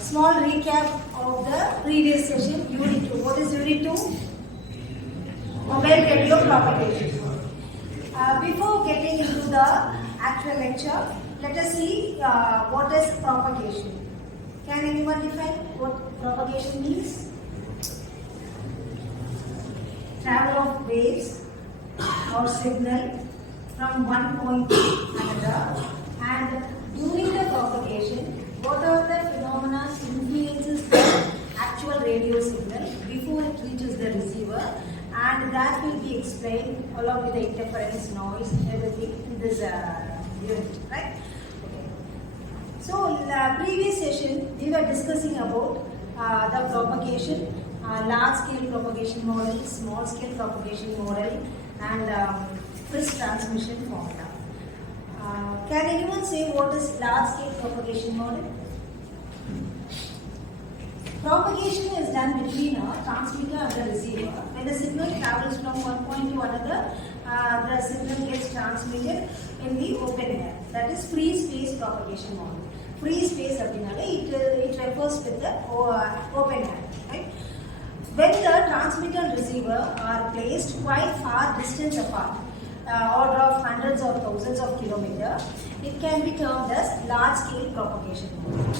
Small recap of the previous session, Unit 2. What is Unit 2? Mobile radio propagation. Before getting into the actual lecture, let us see what is propagation. Can anyone define what propagation means? Travel of waves or signal from one point to another, and during the propagation, what are the phenomena influences the actual radio signal before it reaches the receiver, and that will be explained along with the interference, noise, everything in this unit, right? Okay. So in the previous session we were discussing about the propagation, large scale propagation model, small scale propagation model, and Friis transmission formula. Can anyone say what is large scale propagation model? Propagation is done between a transmitter and the receiver. When the signal travels from one point to another, the signal gets transmitted in the open air. That is free space propagation model. Free space it refers with the open air. Right? When the transmitter and receiver are placed quite far distance apart, order of hundreds or thousands of kilometers, it can be termed as large scale propagation model.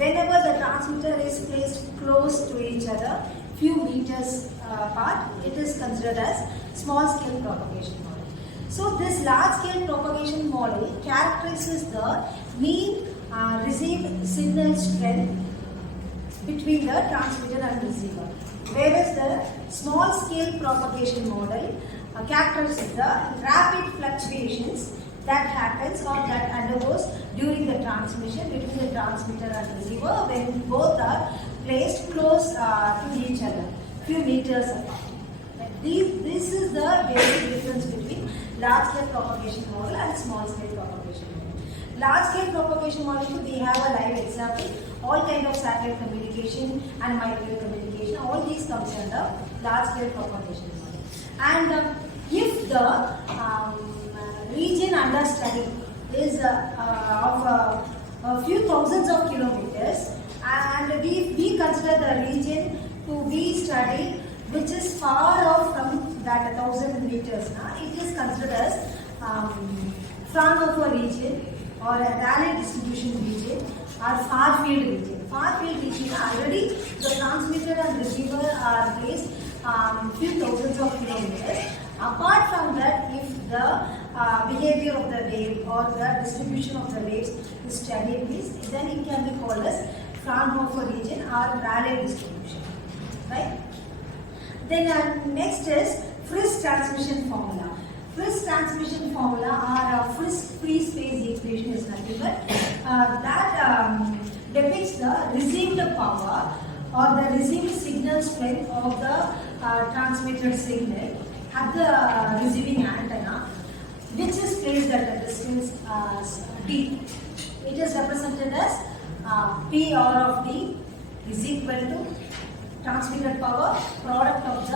Whenever the transmitter is placed close to each other, few meters apart, it is considered as small scale propagation model. So this large scale propagation model characterizes the mean received signal strength between the transmitter and receiver, whereas the small scale propagation model characterizes the rapid fluctuations that happens or that undergoes during the transmission between the transmitter and receiver when both are placed close to each other, few meters apart. This is the basic difference between large scale propagation model and small scale propagation model. Large scale propagation model, we have a live example. All kind of satellite communication and microwave communication, all these comes under large scale propagation model. And if the region under study is of a few thousands of kilometers, and we consider the region to be studied which is far off from that 1,000 meters, it is considered as Fraunhofer region or a Rayleigh distribution region or far field region. Far field region, already the transmitter and receiver are placed few thousands of kilometers. Apart from that, if the behavior of the wave or the distribution of the waves is studied, then it can be called as Fraunhofer region or Rayleigh distribution, right? Then next is Friis transmission formula. Friis transmission formula or Friis free space equation is nothing but that depicts the received power or the received signal strength of the transmitted signal at the receiving antenna, which is placed at a distance d. It is represented as P R of d is equal to transmitted power product of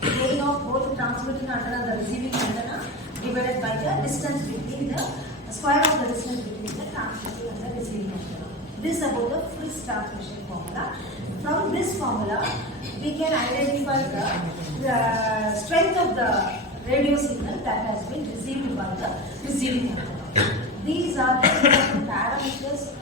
the gain of both the transmitting antenna and the receiving antenna divided by the distance between the square of the distance between the transmitting and the receiving antenna. This is about the Friis transmission formula. From this formula, we can identify the strength of the radio signal that has been received by the receiving antenna. These are the important parameters